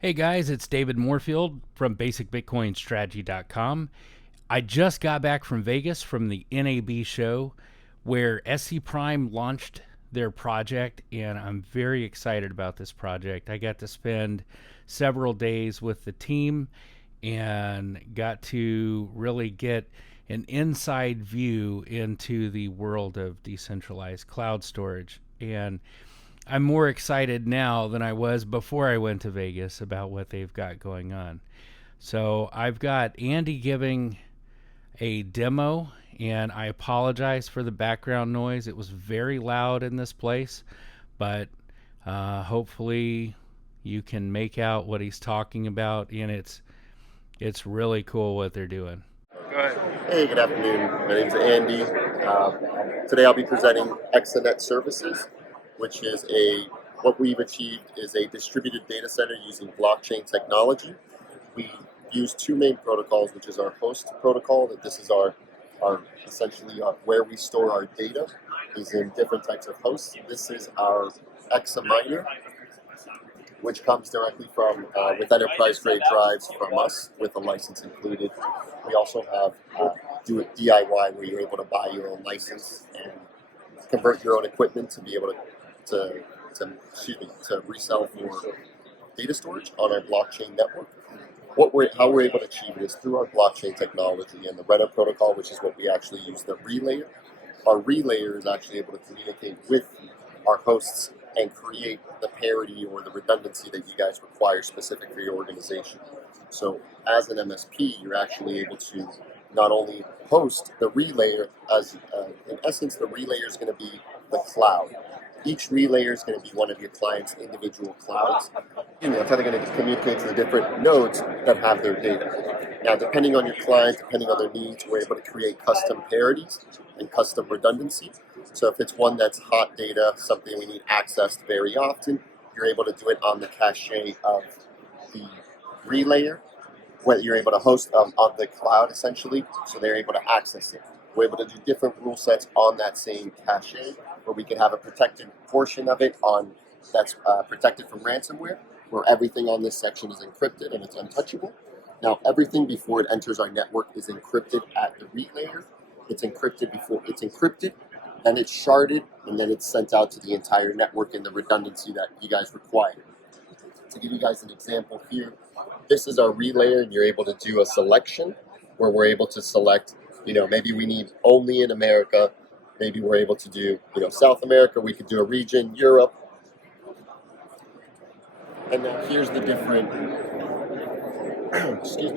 Hey guys, it's David Moorfield from basicbitcoinstrategy.com. I just got back from Vegas from the NAB show where SC Prime launched their project, and I'm very excited about this project. I got to spend several days with the team and got to really get an inside view into the world of decentralized cloud storage. And I'm more excited now than I was before I went to Vegas about what they've got going on. So I've got Andy giving a demo, and I apologize for the background noise. It was very loud in this place, but hopefully you can make out what he's talking about, and it's really cool what they're doing. Go ahead. Hey, good afternoon. My name's Andy. Today I'll be presenting Exanet Services, which is what we've achieved is a distributed data center using blockchain technology. We use two main protocols, which is our host protocol, that this is our essentially where we store our data is in different types of hosts. This is our Xaminer, which comes directly from with enterprise grade drives from us with a license included. We also have do it DIY where you're able to buy your own license and convert your own equipment to be able to resell for data storage on our blockchain network. How we're able to achieve it is through our blockchain technology and the Reddit protocol, which is what we actually use, the relayer. Our relayer is actually able to communicate with our hosts and create the parity or the redundancy that you guys require specific for your organization. So as an MSP, you're actually able to not only host the relayer, in essence, the relayer is going to be the cloud. Each relayer is going to be one of your client's individual clouds. And that's how they're going to communicate to the different nodes that have their data. Now, depending on your client, depending on their needs, we're able to create custom parities and custom redundancy. So if it's one that's hot data, something we need accessed very often, you're able to do it on the cache of the relayer, where you're able to host on the cloud essentially, so they're able to access it. We're able to do different rule sets on that same cache, where we can have a protected portion of it that's protected from ransomware, where everything on this section is encrypted and it's untouchable. Now, everything before it enters our network is encrypted at the relayer. It's encrypted, then it's sharded, and then it's sent out to the entire network in the redundancy that you guys require. To give you guys an example here, this is our relayer, and you're able to do a selection where we're able to select, maybe we need only in America, maybe we're able to do, South America, we could do a region, Europe. And now here's the different,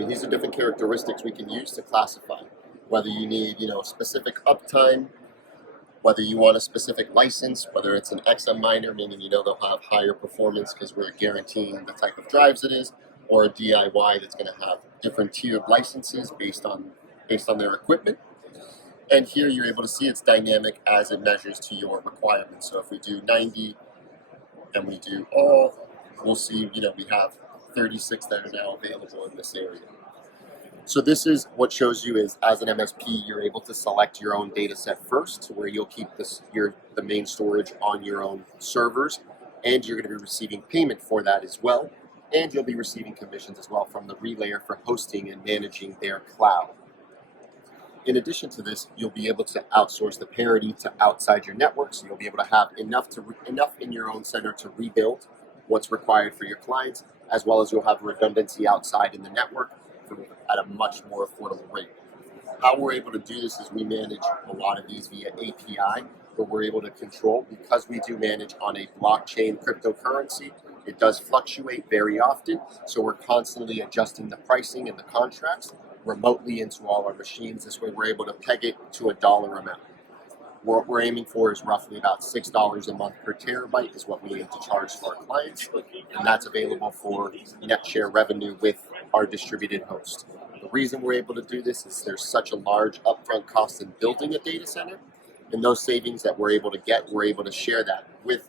these are different characteristics we can use to classify. Whether you need, specific uptime, whether you want a specific license, whether it's an Xaminer, meaning they'll have higher performance because we're guaranteeing the type of drives it is, or a DIY that's going to have different tiered licenses based on their equipment. And here you're able to see it's dynamic as it measures to your requirements. So if we do 90 and we do all, we'll see we have 36 that are now available in this area. So this is what shows you is, as an MSP, you're able to select your own data set first, where you'll keep the main storage on your own servers, and you're going to be receiving payment for that as well, and you'll be receiving commissions as well from the relayer for hosting and managing their cloud. In addition to this, you'll be able to outsource the parity to outside your network, so you'll be able to have enough in your own center to rebuild what's required for your clients, as well as you'll have redundancy outside in the network at a much more affordable rate. How we're able to do this is we manage a lot of these via API, where we're able to control, because we do manage on a blockchain cryptocurrency. It does fluctuate very often, so we're constantly adjusting the pricing and the contracts remotely into all our machines. This way we're able to peg it to a dollar amount. What we're aiming for is roughly about $6 a month per terabyte is what we aim to charge for our clients, and that's available for net share revenue with our distributed host. The reason we're able to do this is there's such a large upfront cost in building a data center, and those savings that we're able to get, we're able to share that with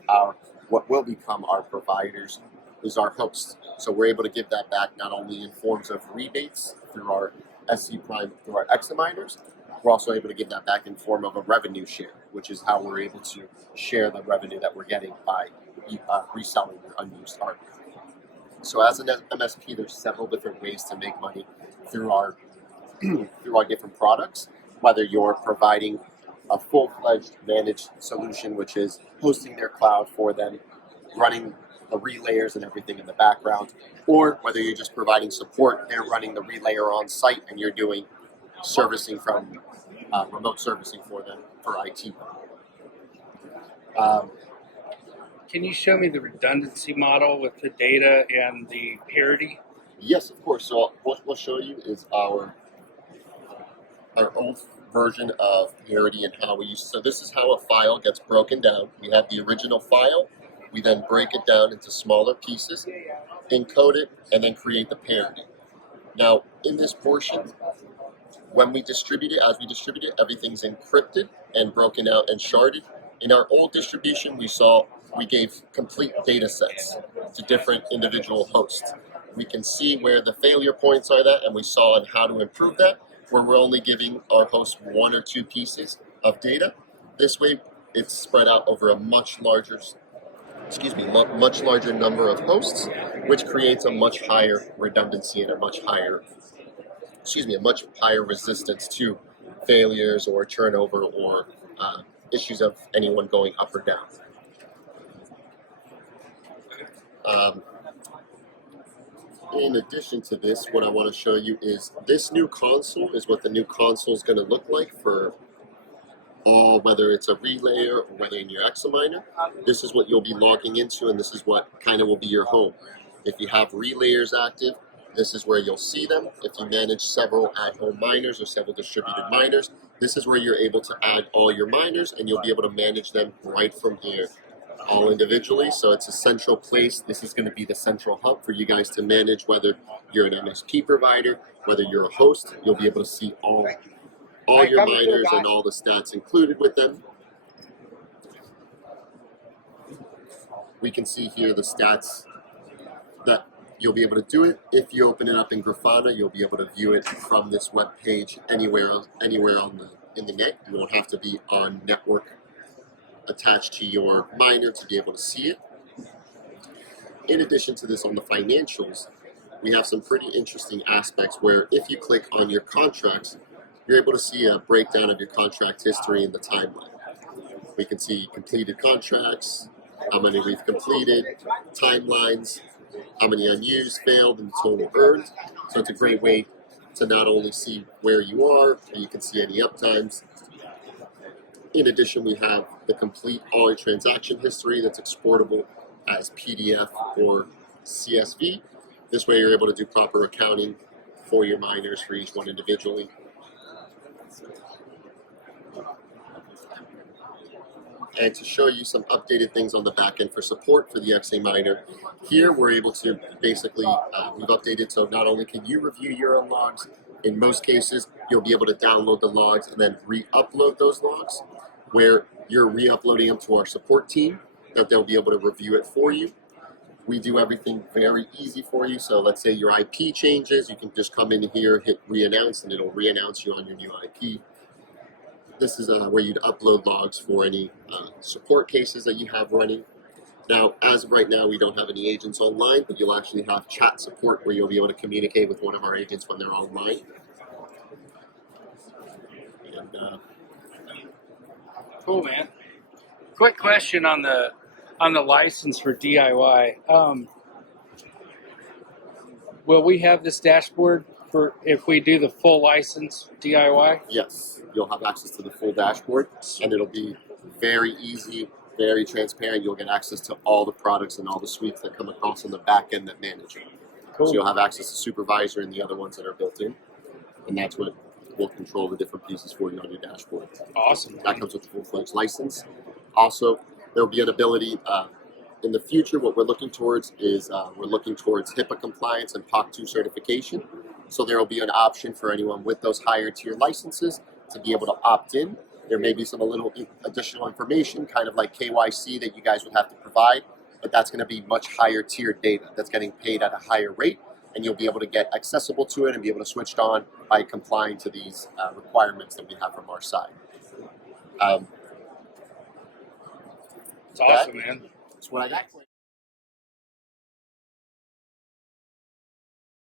what will become our providers, is our host. So we're able to give that back not only in forms of rebates through our SC Prime, through our Xaminers, we're also able to give that back in form of a revenue share, which is how we're able to share the revenue that we're getting by reselling your unused hardware. So as an MSP, there's several different ways to make money through our through our different products, whether you're providing a full-fledged managed solution, which is hosting their cloud for them, running the relayers and everything in the background, or whether you're just providing support, they're running the relayer on site and you're doing servicing from remote servicing for them for IT. Can you show me the redundancy model with the data and the parity? Yes, of course. So what we'll show you is our old version of parity and how we use. So this is how a file gets broken down. We have the original file. We then break it down into smaller pieces, encode it, and then create the parity. Now, in this portion, when we distribute it, as we distribute it, everything's encrypted and broken out and sharded. In our old distribution, we gave complete data sets to different individual hosts. We can see where the failure points are that, and we saw on how to improve that, where we're only giving our host one or two pieces of data. This way, it's spread out over a much larger number of hosts, which creates a much higher redundancy and a much higher resistance to failures or turnover or issues of anyone going up or down. In addition to this, what I want to show you is this new console is what the new console is going to look like for all, whether it's a relayer or whether in your Xaminer. This is what you'll be logging into, and this is what kind of will be your home. If you have relayers active, this is where you'll see them. If you manage several at-home miners or several distributed miners, this is where you're able to add all your miners, and you'll be able to manage them right from here, all individually. So it's a central place. This is going to be the central hub for you guys to manage, whether you're an MSP provider, whether you're a host. You'll be able to see all your miners and all the stats included with them. We can see here the stats that you'll be able to do it. If you open it up in Grafana, you'll be able to view it from this web page anywhere in the net. You won't have to be on network attached to your miner to be able to see it. In addition to this, on the financials, we have some pretty interesting aspects where if you click on your contracts, you're able to see a breakdown of your contract history in the timeline. We can see completed contracts, how many we've completed, timelines, how many unused, failed, and total earned. So it's a great way to not only see where you are, but you can see any uptimes. In addition, we have the complete all your transaction history that's exportable as PDF or CSV. This way you're able to do proper accounting for your miners for each one individually. And to show you some updated things on the back end for support for the Xaminer, here we're able to basically, we've updated so not only can you review your own logs, in most cases you'll be able to download the logs and then re-upload those logs, where you're re-uploading them to our support team, that they'll be able to review it for you. We do everything very easy for you, so let's say your IP changes, you can just come in here, hit re-announce, and it'll re-announce you on your new IP. This is where you'd upload logs for any support cases that you have running. Now, as of right now, we don't have any agents online, but you'll actually have chat support where you'll be able to communicate with one of our agents when they're online. And, Cool, man. Quick question on the license for DIY. Will we have this dashboard for if we do the full license DIY? yes, you'll have access to the full dashboard, and it'll be very easy, very transparent. You'll get access to all the products and all the suites that come across on the back end that manage it. Cool. So you'll have access to Supervisor and the other ones that are built in, and that's what will control the different pieces for you on your dashboard. Awesome. That comes with the full-fledged license. Also, there will be an ability in the future. What we're looking towards is HIPAA compliance and POC 2 certification. So there will be an option for anyone with those higher tier licenses to be able to opt in. There may be some a little additional information, kind of like KYC, that you guys would have to provide, but that's going to be much higher tier data that's getting paid at a higher rate, and you'll be able to get accessible to it and be able to switch it on by complying to these requirements that we have from our side. It's awesome, man. That's what I got.